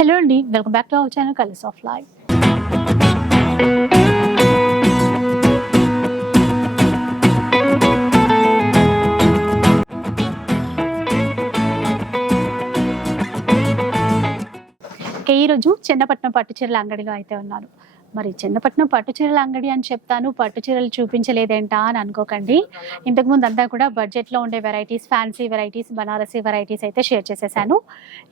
Hello అండి welcome back to our channel colours of life ఈరోజు చిన్నపట్నం పట్టు చీరల అంగడిలో అయితే ఉన్నాను మరి చిన్నపట్నం పట్టు చీరల అంగడి అని చెప్తాను. పట్టు చీరలు చూపించలేదేంటా అని అనుకోకండి. ఇంతకుముందు అంతా కూడా బడ్జెట్లో ఉండే varieties fancy varieties Banarasi varieties అయితే షేర్ చేసేసాను.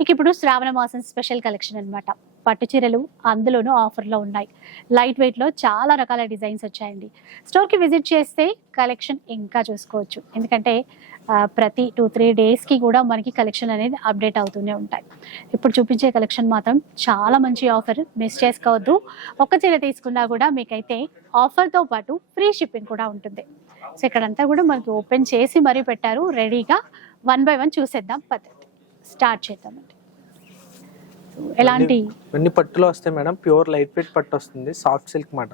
ఇక ఇప్పుడు శ్రావణ మాసం స్పెషల్ కలెక్షన్ అనమాట పట్టు చీరలు అందులోనూ ఆఫర్లో ఉన్నాయి. లైట్ వెయిట్లో చాలా రకాల డిజైన్స్ వచ్చాయండి. స్టోర్కి విజిట్ చేస్తే కలెక్షన్ ఇంకా చూసుకోవచ్చు. ఎందుకంటే ప్రతి టూ త్రీ డేస్కి కూడా మనకి కలెక్షన్ అనేది అప్డేట్ అవుతూనే ఉంటాయి. ఇప్పుడు చూపించే కలెక్షన్ మాత్రం చాలా మంచి ఆఫర్ మిస్ చేసుకోవద్దు. ఒక్క చీర తీసుకున్నా కూడా మీకైతే ఆఫర్తో పాటు ఫ్రీ షిప్పింగ్ కూడా ఉంటుంది. సో ఇక్కడంతా కూడా మనకి ఓపెన్ చేసి మరీ పెట్టారు. రెడీగా వన్ బై వన్ చూసేద్దాం పద్ధతి. స్టార్ట్ చేద్దామండి ఎలాంటి పట్టులో వస్తాయి మేడం. ప్యూర్ లైట్ వెయిట్ పట్టు వస్తుంది. సాఫ్ట్ సిల్క్ మాట.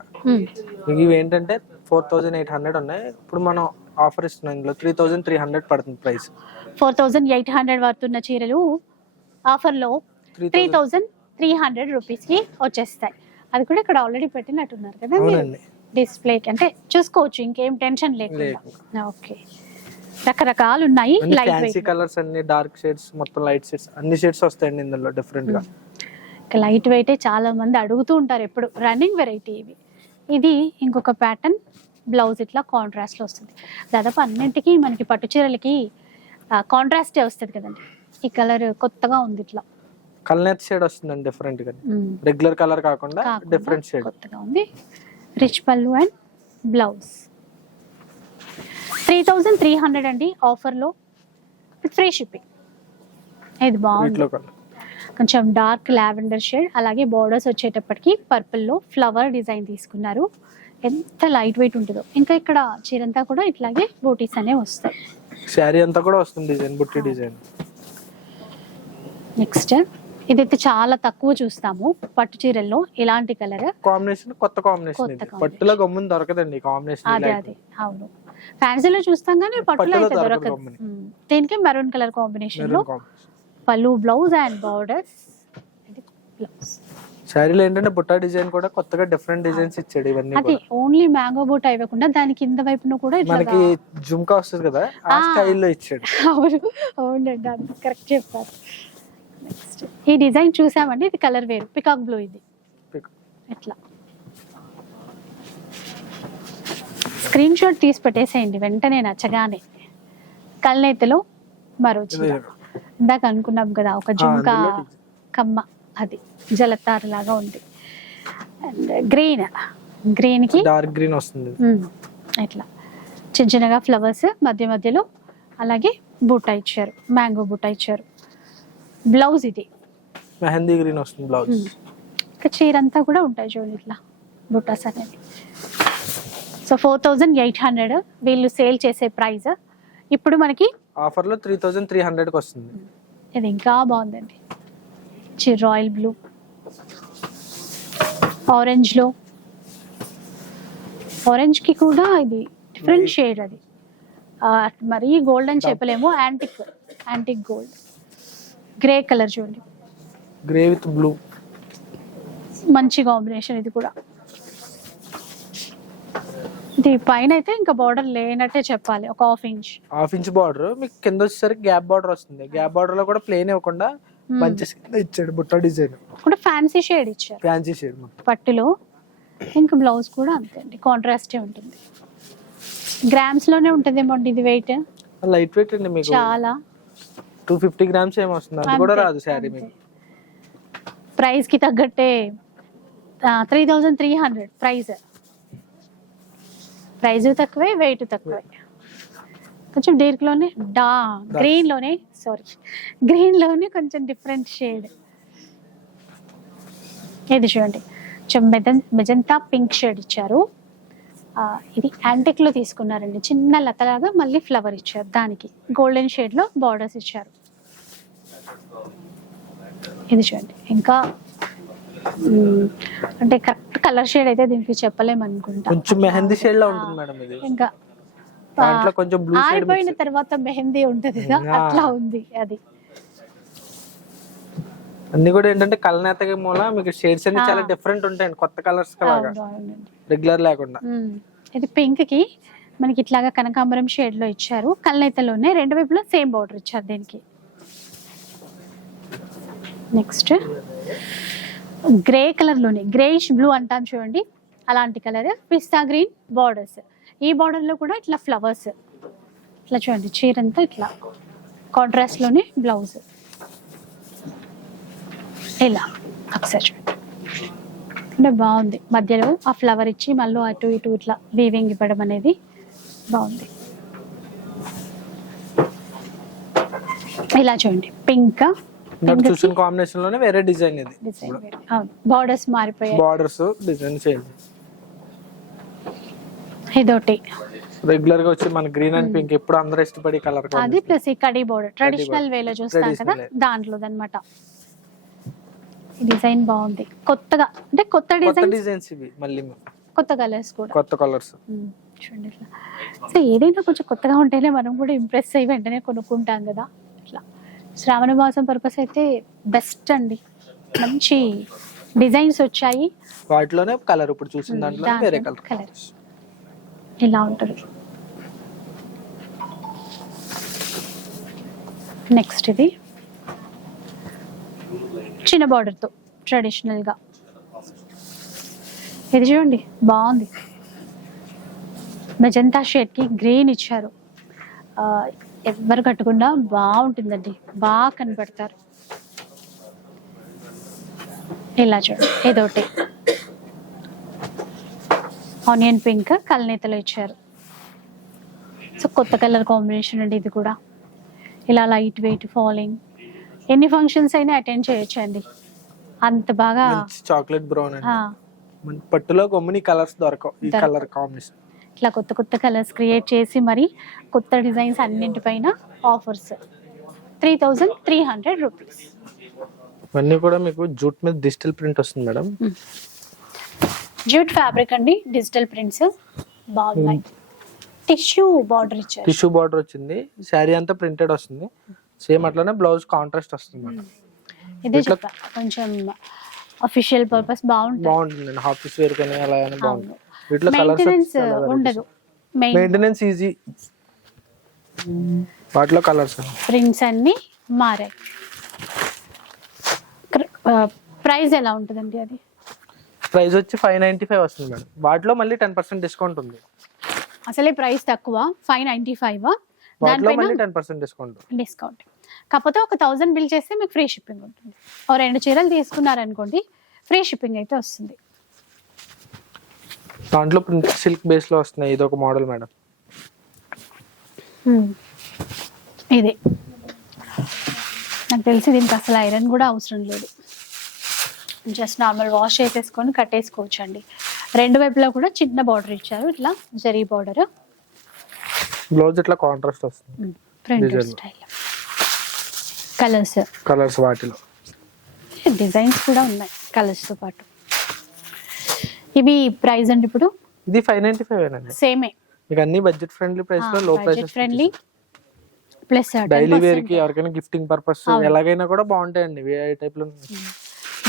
మీకు ఇవి ఏంటంటే ఫోర్ థౌజండ్ ఎయిట్ హండ్రెడ్ ఉన్నాయి. ఇప్పుడు మనం ఆఫర్ ఇస్తున్నాం ఇందులో. త్రీ థౌజండ్ త్రీ హండ్రెడ్ పడుతుంది price. Four thousand eight hundred పడుతున్న చీరలు ఆఫర్లో త్రీ థౌజండ్ త్రీ హండ్రెడ్ రూపీస్కి వచ్చేస్తాయి. అది కూడా ఇక్కడ ఆల్రెడీ పెట్టినట్టున్నారు కదా అవునండి. డిస్ప్లేకి. అంటే చూసుకోవచ్చు ఇంకేం టెన్షన్ లేకుండా. ఓకే. రకరకాలు ఉన్నాయి లైట్ ఫ్యాన్సీ కలర్స్ అన్ని డార్క్ షేడ్స్ మొత్తం లైట్ షేడ్స్ అన్ని షేడ్స్ వస్తాయండి ఇందులో డిఫరెంట్గా. లైట్ వెయిట్ చాలా మంది అడుగుతూ ఉంటారు ఎప్పుడు. రన్నింగ్ వెరైటీ ఇవి. ఇది ఇంకొక ప్యాటర్న్ బ్లౌజ్ ఇట్లా కాంట్రాస్ట్లో వస్తుంది. దాదాపు అన్నింటికి మనకి పట్టు చీరలకి కాంట్రాస్టే వస్తుంది కదండి. ఈ కలర్ కొత్తగా ఉంది ఇట్లా. కల్నేత్ షేడ్ వస్తుందండి డిఫరెంట్గా. రెగ్యులర్ కలర్ కాకుండా డిఫరెంట్ షేడ్ కొత్తగా ఉంది. రిచ్ పళ్ళు and blouse three thousand three hundred అండి ఆఫర్లో విత్ ఫ్రీ షిప్పింగ్ ఇది బాగుంది. కలర్ కొంచెం డార్క్ లావెండర్ షేడ్ అలాగే బోర్డర్స్ వచ్చేటప్పటికి పర్పుల్లో ఫ్లవర్ డిజైన్ తీసుకున్నారు. ఎంత లైట్ వెయిట్ ఉంటుందో. ఇంకా ఇక్కడ చీరంతా కూడా ఇట్లాగే బూటీస్ అనేవి వస్తాయి. శారీ అంతా కూడా వస్తుంది డిజైన్ బుట్టి డిజైన్. నెక్స్ట్ ఇదైతే చాలా తక్కువ చూస్తాము పట్టు చీరల్లో ఇలాంటి కలర్ కాంబినేషన్ కొత్త కాంబినేషన్. పట్టులో గమ్మున దొరకదండి కాంబినేషన్ అదే అదే. అవును. ఫ్యాన్సీలో చూస్తాం కానీ పట్టులో అయితే దొరకదు. దీనికి? మెరూన్ కలర్ కాంబినేషన్లో పళ్ళు బ్లౌజ్ అండ్ బార్డర్స్ బ్లౌజ్ శారీలో ఏంటంటే బుట్టా డిజైన్ కూడా కొత్తగా డిఫరెంట్ డిజైన్స్ ఇచ్చాడు ఇవన్నీ అది. ఓన్లీ మ్యాంగో బూట్ ఇవ్వకుండా దాని కింద వైపున కూడా ఇట్లా మనకి జుమ్కా వస్తుంది కదా ఆ. స్టైల్లో ఇచ్చాడు. అవును అవునండి అది కరెక్ట్ చెప్పారు. నెక్స్ట్ ఈ డిజైన్ చూసామండి ఇది కలర్ వేరు పికాక్ బ్లూ ఇది. ఎట్లా స్క్రీన్ షాట్ తీసి పెట్టేసేయండి వెంటనే నచ్చగానే. కల్నేతలో మరో చీర. ఇందాక అనుకున్నాం కదా ఒక జుంకా. కమ్మ. అది జలతారు లాగా ఉంది. అండ్ గ్రీన్ గ్రీన్కి డార్క్ గ్రీన్ వస్తుంది. ఇట్లా చిన్న చిన్నగా ఫ్లవర్స్ మధ్య మధ్యలో అలాగే బుట్ట ఇచ్చారు మ్యాంగో బుట్ట ఇచ్చారు. బ్లౌజ్ ఇది. మెహందీ గ్రీన్ వస్తుంది బ్లౌజ్. ఇంకా చీర అంతా కూడా ఉంటాయి చూడండి ఇట్లా బుట్టాస్ అనేవి. So four thousand eight hundred వీళ్ళు సేల్ చేసే ప్రైస్ ఇప్పుడు మనకి ఆఫర్లో త్రీ థౌజండ్ త్రీ హండ్రెడ్కి వస్తుంది. ఇది ఇంకా బాగుందండి. Royal blue. ఆరెంజ్లో ఆరెంజ్కి కూడా ఇది డిఫరెంట్ షేడ్ అది. మరీ గోల్డ్ అని చెప్పలేము. Antique antique gold grey colour చూడండి. గ్రే విత్ బ్లూ మంచి కాంబినేషన్ ఇది కూడా. ఇది పైన అయితే ఇంకా బార్డర్ లేనట్టే చెప్పాలి. ఒక half inch half inch border మీకు కింద వచ్చేసరికి గ్యాప్ బార్డర్ వస్తుంది. గ్యాప్ బార్డర్లో కూడా ప్లేన్ ఇవ్వకుండా మంచి కింద ఇచ్చాడు బుట్ట డిజైన్. కూడా ఫ్యాన్సీ షేడ్ ఇచ్చారు. ఫ్యాన్సీ షేడ్ పట్టులో. ఇంకా బ్లౌజ్ కూడా అంతే అండి కాంట్రాస్టే ఉంటుంది. గ్రామ్స్లోనే ఉంటుందేమో అండి ఇది వెయిట్ లైట్ వెయిట్ అండి మీకు. చాలా. టూ ఫిఫ్టీ గ్రామ్స్ ఏమో వస్తుంది. అది కూడా రాదు శారీ అంతే. మీకు. ప్రైస్కి తగ్గట్టే three thousand three hundred price price తక్కువే వెయిట్ తక్కువే. కొంచెం డీర్క్లోనే? డా గ్రీన్లోనే? సారీ గ్రీన్లోనే కొంచెం డిఫరెంట్ షేడ్ ఇది చూడండి. కొంచెం మెజంతా పింక్ షేడ్ ఇచ్చారు. ఇది యాంటిక్లో తీసుకున్నారండి. చిన్న లతలాగా మళ్ళీ ఫ్లవర్ ఇచ్చారు. దానికి గోల్డెన్ షేడ్లో బార్డర్స్ ఇచ్చారు. ఇది చూడండి. ఇంకా అంటే కరెక్ట్ కలర్ షేడ్ అయితే దీనికి చెప్పలేము అనుకుంటా కొంచెం మెహందీ షేడ్లో ఉంటుంది మేడం ఇది. ఇంకా దాంట్లో కొంచెం బ్లూ ఆరిపోయిన తర్వాత మెహందీ ఉంటుంది కదా. అట్లా ఉంది అది అన్ని కూడా ఏంటంటే కలనేతకి మూల మీకు షేడ్స్ అన్ని చాలా. డిఫరెంట్ ఉంటాయండి కొత్త కలర్స్ లాగా. రెగ్యులర్ లేకుండా. ఇది పింక్కి మనకి ఇట్లాగా కనకాంబరం షేడ్లో ఇచ్చారు కళ్ళైతలోనే రెండు వైపులా సేమ్ బార్డర్ ఇచ్చారు దీనికి నెక్స్ట్ గ్రే కలర్లోనే గ్రేయిష్ బ్లూ అంటాం చూడండి అలాంటి కలర్ పిస్తా గ్రీన్ బార్డర్స్ ఈ బార్డర్లో కూడా ఇట్లా ఫ్లవర్స్ ఇట్లా చూడండి చీర అంతా ఇట్లా కాంట్రాస్ట్లోనే బ్లౌజ్ ఇలా ఒకసారి చూడండి. అంటే బాగుంది. మధ్యలో ఆ ఫ్లవర్ ఇచ్చి మళ్ళీ అటు ఇటు ఇట్లా వీవింగ్ ఇవ్వడం అనేది బాగుంది. ఇలా చూడండి పింక్ చూసిన కాంబినేషన్లోనే వేరే డిజైన్ ఇది. బార్డర్స్ మారిపోయాయి. బార్డర్స్ డిజైన్ చేంజ్ ఇదొకటి. రెగ్యులర్గా వచ్చి మన గ్రీన్ అండ్ పింక్ ఎప్పుడు అందరూ ఇష్టపడే కలర్ అది ప్లస్ ఈ కడీ బోర్డర్ ట్రెడిషనల్ వేలో చూస్తాం కదా. దాంట్లో అనమాట ఈ డిజైన్ బాగుంది. కొత్తగా అంటే కొత్త కొత్త డిజైన్ డిజైన్స్ ఇవి మళ్ళీ కొత్త కలర్స్ కూడా. కొత్త కలర్స్. ఉమ్, చూడండి ఇట్లా. సో ఏదైనా కొంచెం కొత్తగా ఉంటేనే మనం కూడా ఇంప్రెస్ అయ్యి వెంటనే కొనుక్కుంటాం కదా ఇట్లా. శ్రావణ మాసం పర్పస్ అయితే బెస్ట్ అండి. మంచి డిజైన్స్ వచ్చాయి. వాటిలోనే కలర్ ఇప్పుడు చూసిన దాంట్లో వేరే కలర్. కలర్. ఇలా ఉంటుంది నెక్స్ట్ ఇది. చిన్న బార్డర్తో ట్రెడిషనల్గా ఇది చూడండి బాగుంది. మెజంతా షేడ్కి గ్రీన్ ఇచ్చారు. ఎవరు కట్టకుండా బాగుంటుందండి. బాగా కనపడతారు. ఇలా చూడండి ఇదొకటి ఆనియన్ పింక్ కలనేతలో ఇచ్చారు. సో కొత్త కలర్ కాంబినేషన్ అండి ఇది కూడా. ఇలా లైట్ వెయిట్ ఫాలింగ్. ఎన్ని ఫంక్షన్స్ అయినా అటెండ్ చేయొచ్చు అండి అంత బాగా చాక్లెట్ బ్రౌన్ పట్టులో గమ్ముని కలర్స్ దొరకవు. ఈ. Colour combination. ఇట్లా కొత్త కొత్త కలర్స్ క్రియేట్ చేసి మరి కొత్త designs అన్నింటిపైన offers. Three thousand three hundred rupees. ఇవన్నీ కూడా మీకు జూట్ మీద డిజిటల్ ప్రింట్ వస్తుంది మేడం. జ్యూట్ ఫ్యాబ్రిక్ అండి డిజిటల్ ప్రింట్స్ బాగున్నాయి టిష్యూ బార్డర్ ఇచ్చారు. టిష్యూ బార్డర్ వచ్చింది. శారీ అంతా ప్రింటెడ్ వస్తుంది. సేమ్ అట్లానే బ్లౌజ్ కాంట్రాస్ట్ వస్తుంది మేడం ఇదే చెప్పా. కొంచెం అఫీషియల్ పర్పస్ బాగుంటుంది. బాగుంటుంది ఆఫీస్ వేర్ కానీ అలా బాగుంటుంది. అవును. వీటిలో కలర్స్ ఉండదు. మెయింటెనెన్స్ ఈజీ వాటిలో కలర్స్ ప్రింట్స్ అన్ని మారాయి. ప్రైస్ ఎలా ఉంటుందండి అది? ప్రైస్ వచ్చి ఫైవ్ నైన్టీ ఫైవ్ వస్తుంది మేడం. వాటిలో మళ్ళీ టెన్ పర్సెంట్ డిస్కౌంట్ ఉంది. అసలే ప్రైస్ తక్కువ five ninety five. Discount. Discount. కాకపోతే ఒక థౌజండ్ బిల్ చేస్తే మీకు ఫ్రీ షిప్పింగ్ ఉంటుంది. ఓ రెండు చీరలు తీసుకున్నారనుకోండి ఫ్రీ షిప్పింగ్ అయితే వస్తుంది. దాంట్లో సిల్క్ బేస్లో వస్తున్నాయి ఇది ఒక మోడల్ మేడం. ఇది. నాకు తెలిసి దీనికి అసలు ఐరన్ కూడా అవసరం లేదు. జస్ట్ నార్మల్ వాష్ చేసేసుకొని కట్టేసుకోవచ్చు అండి రెండు వైపులా కూడా చిన్న బార్డర్ ఇచ్చారు. ఇట్లా జరీ బార్డర్ బ్లౌజ్ ఇట్లా కాంట్రాస్ట్ వస్తుంది. Print Design. Style colours colours వాటిలో. డిజైన్స్ కూడా ఉన్నాయి కలర్స్తో పాటు. ఇవి ప్రైస్ అండి ఇప్పుడు? ఇది ఫైవ్ నైన్టీ ఫైవ్ అండి? సేమే మీకు అన్ని బడ్జెట్ ఫ్రెండ్లీ ప్రైస్లో లో ప్రైసెస్ ఫ్రెండ్లీ ప్లస్ డైలీ వేర్కి ఎవరికైనా గిఫ్టింగ్ పర్పస్. ఎలాగైనా కూడా బాగుంటాయండి. ఏ టైప్లో.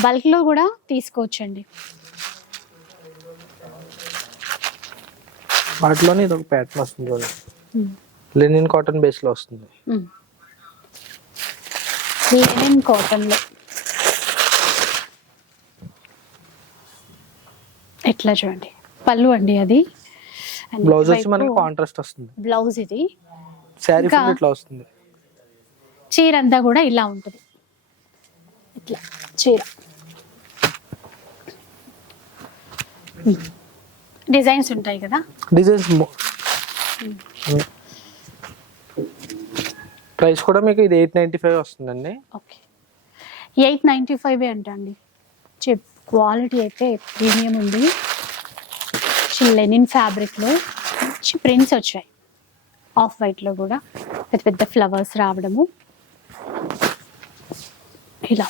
బల్క్లో కూడా తీసుకోవచ్చండి. వాటిలోనే ఇది ఒక ప్యాటర్న్ వస్తుంది లెనిన్ కాటన్ బేస్లో వస్తుంది లెనిన్ కాటన్లో ఎట్లా చూడండి. పళ్ళు అండి అది. బ్లౌజ్ వచ్చి మనకి కాంట్రాస్ట్ వస్తుంది. బ్లౌజ్ ఇది. శారీ ఫుల్ ఇట్లా వస్తుంది. చీర అంతా కూడా ఇలా ఉంటుంది. ఇట్లా చీర. డిజైన్స్ ఉంటాయి కదా? డిజైన్స్ ప్రైస్ కూడా మీకు ఇది ఎయిట్ నైన్టీ ఫైవ్ వస్తుందండి. ఓకే. ఎయిట్ నైంటీ ఫైవ్ అంట అండి చెప్ క్వాలిటీ అయితే ప్రీమియం ఉంది. లెనిన్ ఫ్యాబ్రిక్లో మంచి ప్రింట్స్ వచ్చాయి. ఆఫ్ వైట్లో కూడా పెద్ద పెద్ద ఫ్లవర్స్ రావడము. ఇలా.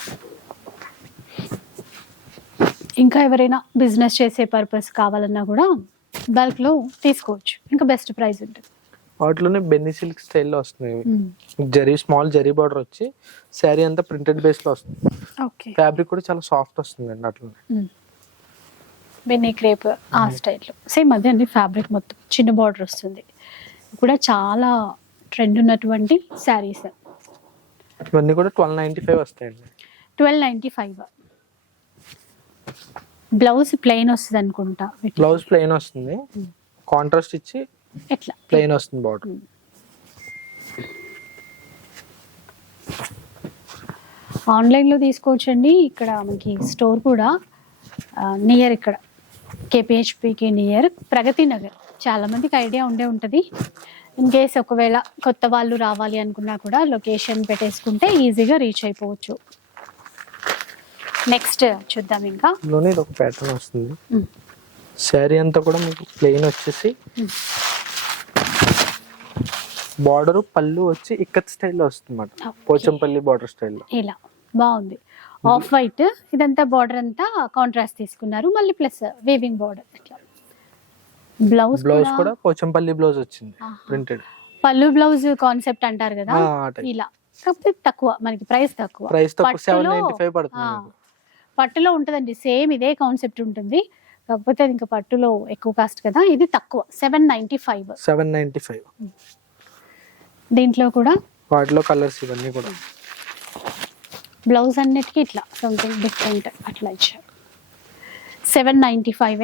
ఇంకా ఎవరైనా బిజినెస్ చేసే పర్పస్ కావాలన్నా కూడా బల్క్లో తీసుకోవచ్చు. ఇంకా బెస్ట్ ప్రైస్ ఉంటుంది. వాటిలోనే బెన్నీ సిల్క్ స్టైల్లో వస్తుంది ఇవి. Um. Zari small zari border వచ్చి శారీ అంతా ప్రింటెడ్ బేస్లో వస్తుంది. ఓకే ఫ్యాబ్రిక్ కూడా చాలా సాఫ్ట్ వస్తుంది అండి అట్లనే బెన్నీ క్రేప్ ఆ స్టైల్లో సేమ్ అదే అండి ఫ్యాబ్రిక్ మొత్తం. చిన్న బార్డర్ వస్తుంది. కూడా చాలా ట్రెండ్ ఉన్నటువంటి శారీస్ ఇవన్నీ కూడా ట్వెల్వ్ నైన్టీ ఫైవ్ వస్తాయండి. Twelve ninety five blouse plain వస్తుంది అనుకుంటా. బ్లౌజ్ ప్లెయిన్ వస్తుంది. కాంట్రాస్ట్ ఇచ్చి ఎట్లా? ప్లెయిన్ వస్తుంది బార్డర్. ఆన్లైన్లో తీసుకోవచ్చండి. ఇక్కడ మనకి స్టోర్ కూడా నియర్ ఇక్కడ. కేపిహెచ్పికి నియర్. ప్రగతి నగర్. చాలా మందికి ఐడియా ఉండే ఉంటుంది. ఇన్ కేస్ ఒకవేళ కొత్త వాళ్ళు రావాలి అనుకున్నా కూడా లొకేషన్ పెట్టేసుకుంటే ఈజీగా రీచ్ అయిపోవచ్చు. నెక్స్ట్ చూద్దాం ఇంకా. లోనే ఇది ఒక ప్యాటర్న్ వస్తుంది. శారీ అంతా కూడా మీకు ప్లెయిన్ వచ్చేసి బార్డర్ పళ్ళు వచ్చి ఇక్కత్ స్టైల్లో వస్తుంది అన్నమాట. పోచంపల్లి బార్డర్ స్టైల్లో ఇలా. బాగుంది. ఆఫ్ వైట్ ఇదంతా బార్డర్ అంతా కాంట్రాస్ట్ తీసుకున్నారు. మళ్ళీ ప్లస్ వేవింగ్ బార్డర్ ఇట్లా. బ్లౌజ్ బ్లౌజ్ కూడా పోచంపల్లి బ్లౌజ్ వచ్చింది. ప్రింటెడ్ పళ్ళు బ్లౌజ్ కాన్సెప్ట్ అంటారు కదా. ఇలా. కాకపోతే తక్కువ మనకి ప్రైస్ తక్కువ. ప్రైస్ తక్కువ సెవెన్ నైన్టీ ఫైవ్ పడుతుంది. పట్టులో ఉంటుందండి. సేమ్ ఇదే కాన్సెప్ట్ ఉంటుంది. కాకపోతే అది ఇంకా పట్టులో ఎక్కువ కాస్ట్ కదా. ఇది తక్కువ. Seven ninety five. Seven ninety five. దీంట్లో కూడా వాటిలో కలర్స్ ఇవన్నీ కూడా. బ్లౌజ్ అన్నిటికీ ఇట్లా సంథింగ్ డిఫరెంట్ అట్లా ఇచ్చారు. సెవెన్ నైంటీ ఫైవ్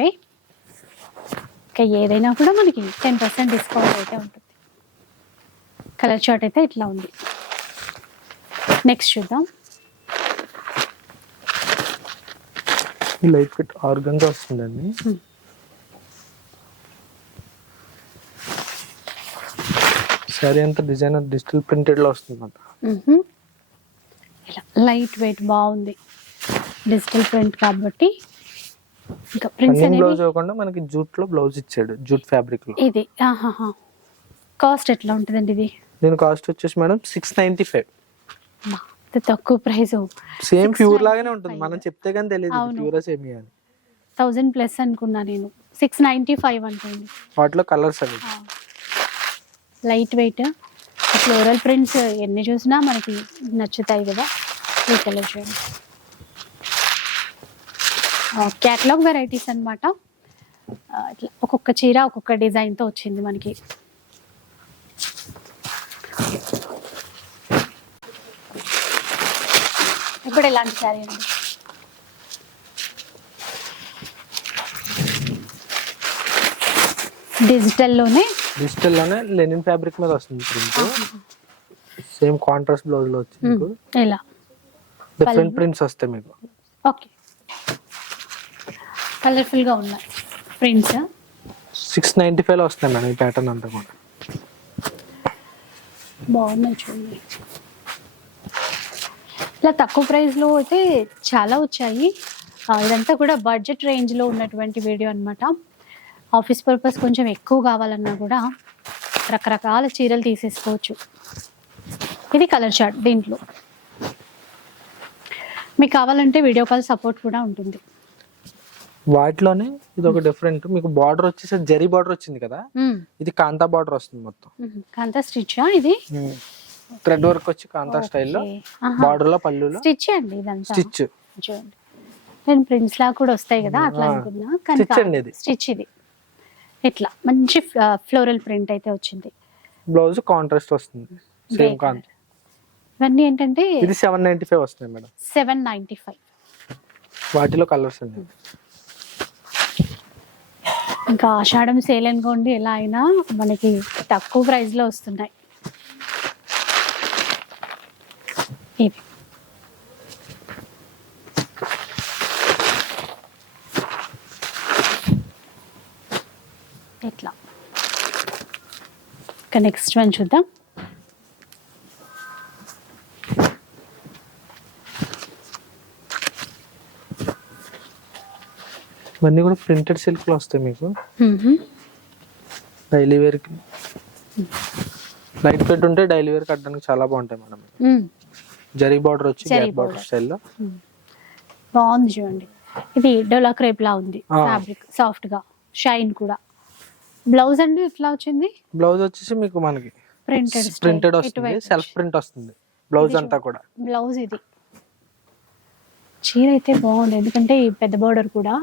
ఇంకా ఏదైనా కూడా మనకి టెన్ పర్సెంట్ డిస్కౌంట్ అయితే ఉంటుంది. కలర్ చార్ట్ అయితే ఇట్లా ఉంది. నెక్స్ట్ చూద్దాం. ఈ లైట్ ఫిట్ ఆర్గంగా వస్తుందండి. శారీ అంతా డిజైనర్ డిజిటల్ ప్రింటెడ్లో వస్తుంది అన్నమాట మ్హూ. ఇలా లైట్ వెయిట్ బాగుంది. డిజిటల్ ప్రింట్ కాబట్టి ఇంకా ప్రింట్స్ రన్నింగ్ బ్లౌజ్ అనేవి అవ్వకుండా మనకి జూట్లో బ్లౌజ్ ఇచ్చాడు జూట్ ఫ్యాబ్రిక్లో. ఇది ఆహాహా. కాస్ట్ ఎట్లా ఉంటుందండి ఇది? దీని కాస్ట్ వచ్చేసి మేడం సిక్స్ నైన్టీ ఫైవ్. తక్కువ ప్రైస్. Same pure 695. లాగానే ఉంటుంది. మనం చెప్తే కానీ తెలియదు. ప్యూరా సేమి అని థౌజండ్ ప్లస్ అనుకున్నా నేను. సిక్స్ నైంటీ ఫైవ్ అంటుంది. వాటిలో కలర్స్ అవి. లైట్ వెయిట్ ఫ్లోరల్ ప్రింట్స్ ఎన్ని చూసినా మనకి నచ్చుతాయి కదా. ఈ కలర్ చూడండి. క్యాటలాగ్ వెరైటీస్ అనమాట ఇట్లా ఒక్కొక్క చీర ఒక్కొక్క డిజైన్తో వచ్చింది మనకి. ఇప్పుడు ఎలాంటి శారీ అండి డిజిటల్లోనే? డిజిటల్లోనే లెనిన్ ఫ్యాబ్రిక్ మీద వస్తుంది ప్రింట్. సేమ్ కాంట్రాస్ట్ బ్లౌజ్లో వచ్చి మీకు ఇలా డిఫరెంట్ ప్రింట్స్ వస్తాయి మీకు. ఓకే. కలర్ఫుల్గా ఉన్నాయి ప్రింట్స్? సిక్స్ నైన్టీ ఫైవ్లో వస్తాయి మేడం ఈ ప్యాటర్న్ అంతా కూడా. బాగున్నాయి చూడండి. ఇలా తక్కువ ప్రైస్లో అయితే చాలా వచ్చాయి. ఇదంతా కూడా బడ్జెట్ రేంజ్లో ఉన్నటువంటి వీడియో అన్నమాట. ఆఫీస్ పర్పస్ కొంచెం ఎక్కువ కావాలన్నా కూడా రకరకాల చీరలు తీసేసుకోవచ్చు. ఇది కలర్ చార్ట్ దీంట్లో. మీకు కావాలంటే వీడియో కాల్ సపోర్ట్ కూడా ఉంటుంది. వాటిలోనే ఇది ఒక డిఫరెంట్ మీకు బార్డర్ వచ్చేసి జరీ బార్డర్ వచ్చింది కదా? మ్మ్. ఇది కాంతా బార్డర్ వస్తుంది మొత్తం. మ్మ్. కాంతా స్టిచ్చా ఇది? థ్రెడ్ వర్క్ వచ్చి కాంతా స్టైల్లో. బార్డర్లో పళ్ళులో. స్టిచ్ అండి ఇదంతా? స్టిచ్. చూడండి. నేను ప్రింట్స్ లా కూడా వస్తాయి కదా అట్లా. అనుకున్నా. కానీ Stitch అండి ఇది. స్టిచ్ ఇది. ఇట్లా మంచి ఫ్లోరల్ ప్రింట్ అయితే వచ్చింది. బ్లౌజ్ కాంట్రాస్ట్ వస్తుంది సేమ్ colour. కాంట్ ఇవన్నీ ఏంటంటే ఇది సెవెన్ నైన్టీ ఫైవ్ వస్తుంది మేడం. Seven ninety five. వాటిలో కలర్స్ అండి. ఇంకా ఆషాఢం సేల్ అనుకోండి ఎలా అయినా మనకి తక్కువ ప్రైస్లో వస్తున్నాయి. ఇవి ఇట్లా. ఇంకా నెక్స్ట్ వన్ చూద్దాం. ఇవన్నీ కూడా ప్రింటెడ్ సిల్క్లో వస్తాయి మీకు. డైలీ వేర్కి. లైట్ వెయిట్ ఉంటే డైలీ వేర్ కట్టడానికి చాలా బాగుంటాయి మేడం. జరీ బార్డర్ వచ్చి జరీ గ్యాప్ బార్డర్ border. స్టైల్లో. బాగుంది చూడండి. ఇది డోలా క్రేప్ లా ఉంది ఆ. ఫ్యాబ్రిక్ సాఫ్ట్గా షైన్ కూడా. బ్లౌజ్ అండి ఎట్లా వచ్చింది? బ్లౌజ్ వచ్చేసి మీకు మనకి ప్రింటెడ్ ప్రింటెడ్ వస్తుంది సెల్ఫ్ ప్రింట్ వస్తుంది. బ్లౌజ్ అంతా కూడా. బ్లౌజ్ ఇది. చీర అయితే బాగుంది ఎందుకంటే ఈ పెద్ద బోర్డర్ కూడా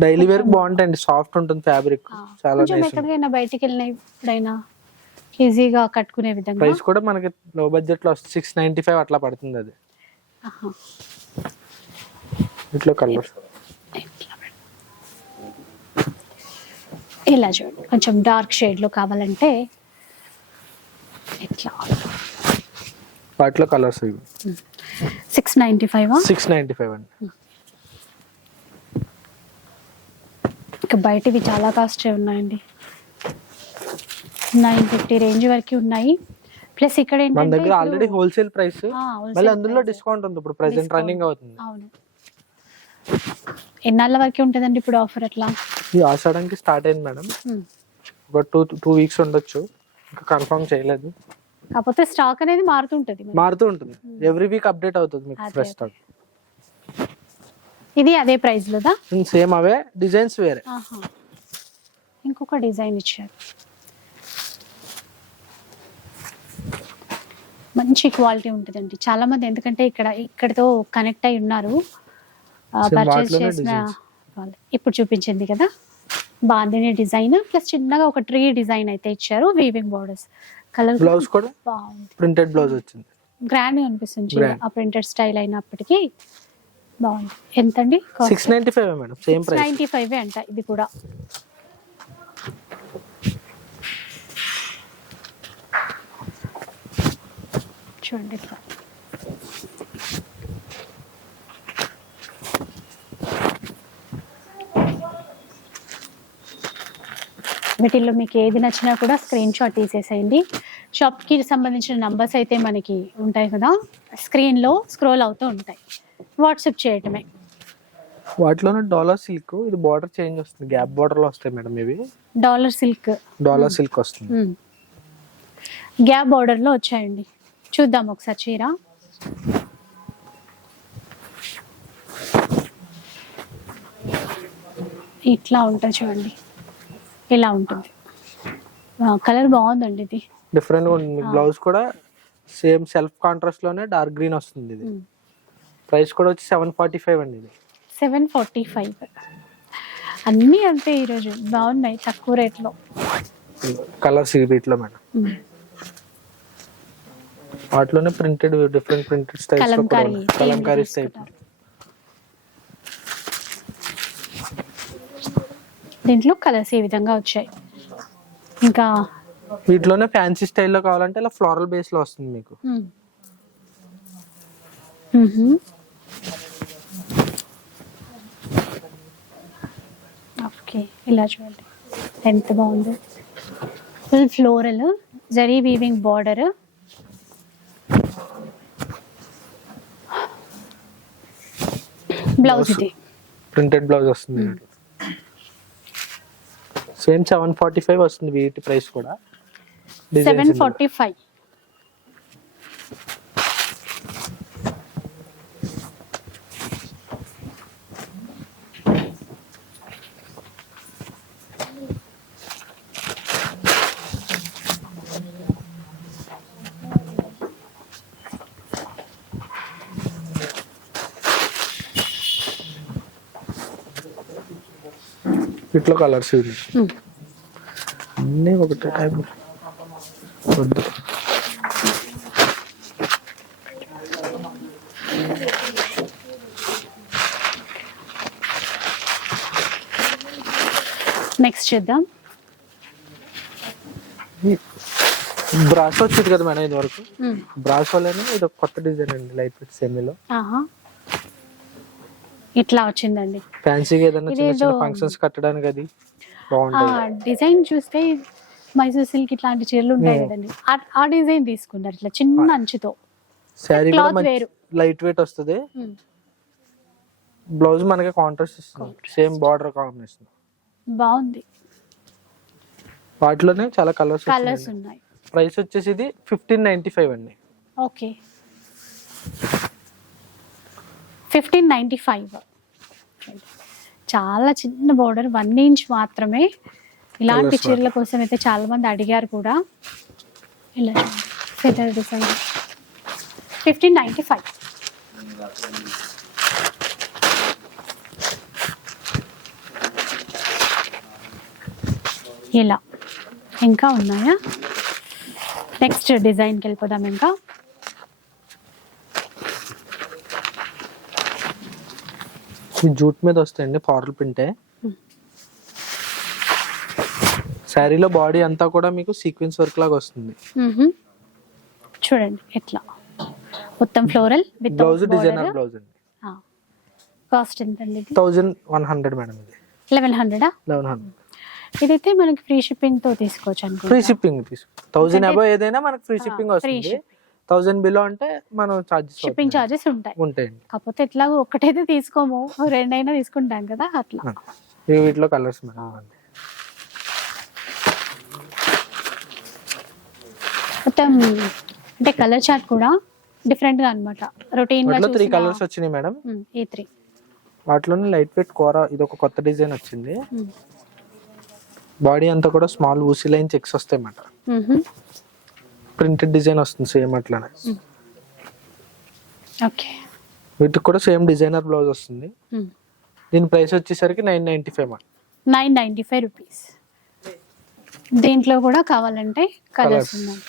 డైలీ వేర్ బాగుంటాయండి సాఫ్ట్ ఉంటుంది ఫ్యాబ్రిక్ ఆ, చాలా కొంచెం నైస్ ఎక్కడికైనా బయటికి వెళ్ళిన ఎప్పుడైనా ఈజీగా కట్టుకునే విధంగా? ప్రైస్ కూడా మనకి లో బడ్జెట్లో సిక్స్ నైన్టీ ఫైవ్ అట్లా పడుతుంది అది. ఇట్లా కలర్. ఇట్లా పెడదాం. ఇలా చూడండి. కొంచెం డార్క్ షేడ్లో కావాలంటే ఇట్లా. వాటిలో కలర్స్ ఇవి. Six ninety five six ninety five అండి. ఇక బయటవి చాలా కాస్ట్ ఉన్నాయండి. నైన్ ఫిఫ్టీ రేంజ్ వరకు ఉన్నాయి. ప్లస్ ఇక్కడ మన దగ్గర ఆల్రెడీ హోల్సేల్ ప్రైస్ మళ్ళీ అందులో. డిస్కౌంట్ ఉంది ఇప్పుడు ప్రెసెంట్. రన్నింగ్ అవుతుంది. అవును. ఎన్నాళ్ళ వరకు ఉంటుందండి ఇప్పుడు ఆఫర్ అట్లా? ఈ ఆషాఢంకి స్టార్ట్ అయింది మేడం ఉమ్. ఒక టూ టూ వీక్స్ ఉండొచ్చు. ఇంకా కన్ఫర్మ్ చేయలేదు. కాకపోతే స్టాక్ అనేది మారుతుంటది మరి. మారుతూ ఉంటుంది. ఎవ్రీ వీక్ అప్డేట్ అవుతుంది మీకు ఫ్రెష్. స్టాక్ ఇది అదే ప్రైస్ లోదా? సేమ్ అవే. డిజైన్స్ వేరే. ఇంకొక డిజైన్ ఇచ్చారు. మంచి క్వాలిటీ ఉంటుందండి. చాలా మంది ఎందుకంటే ఇక్కడ ఇక్కడతో కనెక్ట్ అయి ఉన్నారు. పర్చేస్ చేసిన. వాళ్ళు. ఇప్పుడు చూపించింది కదా బాందిని డిజైన్. ప్లస్ చిన్నగా ఒక ట్రీ డిజైన్ అయితే ఇచ్చారు వీవింగ్ బోర్డర్స్ కలర్ బ్లౌజ్ కూడా ప్రింటెడ్ బ్లౌజ్ వచ్చింది. గ్రాండ్ అనిపిస్తుంది. ఆ ప్రింటెడ్ స్టైల్ అయినప్పటికీ. బాగుంది. ఎంతండి? Six ninety five madam same price ninety five అంట ఇది కూడా. చూడండి ఇట్లా. వీటిల్లో మీకు ఏది నచ్చినా కూడా స్క్రీన్ షాట్ తీసేసేయండి. షాప్కి సంబంధించిన నంబర్స్ అయితే మనకి ఉంటాయి కదా స్క్రీన్లో స్క్రోల్ అవుతూ ఉంటాయి. వాట్సాప్ చేయటమే. వాటిలోనే డాలర్ సిల్క్ ఇది బార్డర్ చేంజ్ వస్తుంది. గ్యాప్ బార్డర్లో వస్తాయి మేడం ఇవి. డాలర్ సిల్క్ డాలర్ సిల్క్ వస్తుంది. గ్యాప్ బార్డర్లో వచ్చాయండి. చూద్దాం ఒకసారి చీర. ఇట్లా ఉంటుంది చూడండి. ఇలా ఉంటుంది. కలర్ బాగుందండి ఇది. డిఫరెంట్గా ఉంటుంది బ్లౌజ్ కూడా సేమ్ సెల్ఫ్ కాంట్రాస్ట్లోనే డార్క్ గ్రీన్ వస్తుంది ఇది. ప్రైస్ కూడా వచ్చి సెవెన్ ఫార్టీ ఫైవ్ అండి ఇది. సెవెన్ ఫార్టీ ఫైవ్ అన్నీ అంతే ఈరోజు. బాగున్నాయి తక్కువ రేట్లో. కలర్స్ వీటిలో మేడం. వాటిలోనే printed different printed styles Kalamkari Kalamkari theme type తీసుకుంటారు. దీంట్లో కలర్స్ ఈ విధంగా వచ్చాయి? ఇంకా వీటిలోనే ఫ్యాన్సీ స్టైల్లో కావాలంటే ఇలా ఫ్లోరల్ బేస్లో వస్తుంది మీకు. ఓకే ఇలా చూడండి. ఎంత బాగుంది. Full floral zari weaving border blouse ఇది. ప్రింటెడ్ బ్లౌజ్ వస్తుంది. సేమ్ సెవెన్ ఫార్టీ ఫైవ్ వస్తుంది వీటి ప్రైస్ కూడా. సెవెన్. ఫార్టీ ఫైవ్ వీటిలో కలర్స్ ఇవి అన్నీ ఒకటే టైప్ వద్దు. నెక్స్ట్ చూద్దాం. బ్రాస్ వచ్చింది కదా మేడం ఇది వరకు మ్మ్. బ్రాసోలోనే ఇది కొత్త డిజైన్ అండి లైట్ వెయిట్ సెమీలో. ఆహా. ఇట్లా వచ్చిందండి. ఫ్యాన్సీగా ఏదైనా చిన్న చిన్న ఇదేదో- ఫంక్షన్స్ కట్టడానికి అది బాగుంటుంది డిజైన్ చూస్తే మైసూర్ సిల్క్ ఇట్లాంటి చీరలు ఉంటాయి Hmm. కదండి. ఆ- డిజైన్ తీసుకున్నారు ఇట్లా చిన్న అంచుతో. శారీ మంచి వేరు. లైట్ వెయిట్ వస్తుంది. మ్మ్. బ్లౌజ్ మనకి కాంట్రాస్ట్ ఇస్తుంది సేమ్ బార్డర్ కాంబినేషన్ బాగుంది. వాటిలోనే చాలా కలర్స్ కలర్స్ ఉన్నాయి. ప్రైస్ వచ్చేసి ఇది ఫిఫ్టీన్ నైన్టీ ఫైవ్ అండి. Okay fifteen ninety five. చాలా చిన్న బోర్డర్ వన్ ఇంచ్ మాత్రమే. ఇలాంటి చీరల కోసం అయితే చాలా మంది అడిగారు కూడా. ఇలా feather design fifteen ninety five ఇలా. ఇంకా ఉన్నాయా? నెక్స్ట్ డిజైన్కి వెళ్ళిపోదాం ఇంకా. జూట్ మీద వస్తాయండి పవర్లు ప్రింటే. శారీలో బాడీ అంతా కూడా మీకు సీక్వెన్స్ వర్క్ లాగా వస్తుంది. చూడండి ఎట్లా. మొత్తం floral with blouse designer blouse అండి. కాస్ట్ ఎంత అండి థౌజండ్ వన్ హండ్రెడ్ మేడం ఇది. లెవెన్ హండ్రెడా? Eleven hundred. ఇదైతే మనకి ఫ్రీ షిప్పింగ్తో తీసుకోవచ్చు ఫ్రీ అనుకుంటా షిప్పింగ్ తీసుకో. థౌజండ్ ఎందుకంటే- అబౌవ్ ఏదైనా మనకు ఫ్రీ షిప్పింగ్ ఫ్రీ వస్తుంది. థౌజండ్ బిలో అంటే మనం చార్జెస్ షిప్పింగ్ చార్జెస్ ఉంటాయి. ఉంటాయండి. కాకపోతే ఎట్లాగో ఒక్కటైతే తీసుకోము. రెండైనా తీసుకుంటాం కదా అట్లా. ఇవి వీటిలో కలర్స్ మేడం మొత్తం అంటే కలర్ చార్ట్ కూడా డిఫరెంట్గా అనమాట రొటీన్గా త్రీ కలర్స్ వచ్చినాయి మేడం. ఈ త్రీ వాటిలోనే లైట్ వెయిట్ కూర ఇది ఒక కొత్త డిజైన్ వచ్చింది. బాడీ అంతా కూడా స్మాల్ ఊసి లైన్ చెక్స్ వస్తాయి అన్నమాట. ప్రింటెడ్ డిజైన్ వస్తుంది సేమ్ అట్లానే. ఓకే వీటికి కూడా సేమ్ డిజైనర్ బ్లౌజ్ వస్తుంది. దీని ప్రైస్ వచ్చేసరికి nine ninety five madam nine ninety five rupees. దీంట్లో కూడా కావాలంటే కలర్స్. ఉన్నాయి.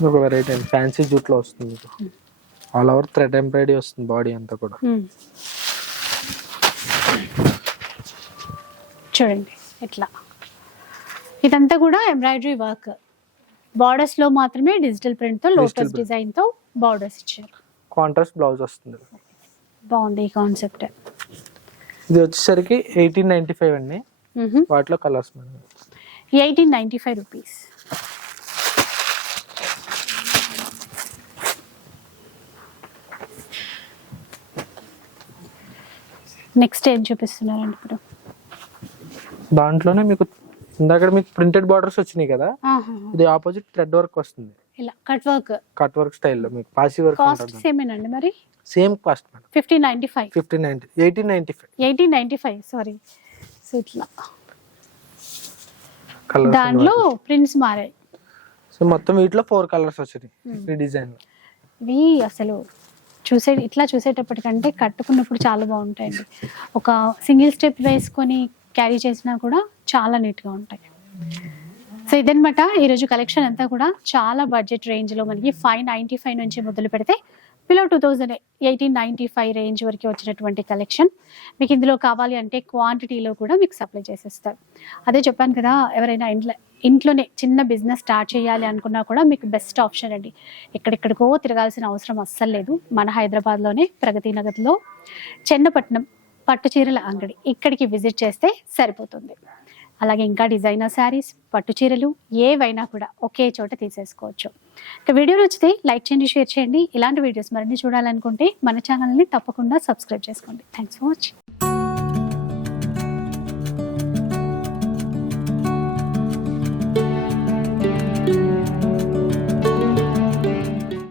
ఇది ఒక వెరైటీ అండి ఫ్యాన్సీ జూట్లో వస్తుంది. మీకు ఆల్ ఓవర్ థ్రెడ్ ఎంబ్రాయిడరీ వస్తుంది బాడీ అంతా కూడా. మ్మ్. చూడండి ఇట్లా. ఇదంతా కూడా ఎంబ్రాయిడరీ వర్క్ బార్డర్స్లో మాత్రమే డిజిటల్ ప్రింట్తో లోటస్. డిజైన్తో బార్డర్స్ ఇచ్చారు. కాంట్రాస్ట్ బ్లౌజ్ వస్తుంది. బాగుంది ఈ కాన్సెప్ట్ ఇది వచ్చేసరికి ఎయిటీన్ నైన్టీ ఫైవ్ అండి వాటిలో colours eighteen ninety five rupees next ఏం చూపిస్తున్నారండి ఇప్పుడు? దాంట్లోనే మీకు ఇందాక మీకు ప్రింటెడ్ బార్డర్స్ వచ్చినాయి కదా. ఇది ఆపోజిట్ థ్రెడ్ వర్క్ వస్తుంది. ఇలా కట్ వర్క్ కట్ వర్క్ స్టైల్లో మీకు పాసి వర్క్ కాస్ట్ సేమేనండి మరి? Same cost madam fifteen ninety five fifteen ninety eighteen ninety five eighteen ninety five sorry so ఇట్లా దాంట్లో ప్రింట్స్ మారాయి. సో మొత్తం వీటిలో ఫోర్ కలర్స్ వచ్చినాయి. ఈ డిజైన్ ఇవి అసలు చూసే ఇట్లా చూసేటప్పటికంటే కట్టుకున్నప్పుడు చాలా బాగుంటాయండి. ఒక సింగిల్ స్టెప్ వేసుకొని క్యారీ చేసినా కూడా చాలా నీట్గా ఉంటాయి. సో ఇదనమాట ఈరోజు కలెక్షన్ అంతా కూడా చాలా బడ్జెట్ రేంజ్లో మనకి ఫైవ్ నైంటీ ఫైవ్ నుంచి మొదలు పెడితే below two thousand eighteen ninety five range వరకు వచ్చినటువంటి కలెక్షన్ మీకు ఇందులో కావాలి అంటే క్వాంటిటీలో కూడా మీకు సప్లై చేసేస్తారు. అదే చెప్పాను కదా ఎవరైనా ఇంట్లో ఇంట్లోనే చిన్న బిజినెస్ స్టార్ట్ చేయాలి అనుకున్నా కూడా మీకు బెస్ట్ ఆప్షన్ అండి. ఎక్కడెక్కడికో తిరగాల్సిన అవసరం అస్సలు లేదు. మన హైదరాబాద్లోనే ప్రగతి నగర్లో చెన్నపట్నం పట్టు చీరల అంగడి ఇక్కడికి విజిట్ చేస్తే సరిపోతుంది. అలాగే ఇంకా డిజైనర్ శారీస్ పట్టు చీరలు ఏవైనా కూడా ఒకే చోట తీసేసుకోవచ్చు. ఇక వీడియో నచ్చితే లైక్ చేయండి షేర్ చేయండి. ఇలాంటి వీడియోస్ మరిన్ని చూడాలనుకుంటే మన ఛానల్ని తప్పకుండా సబ్స్క్రైబ్ చేసుకోండి. Thanks for watching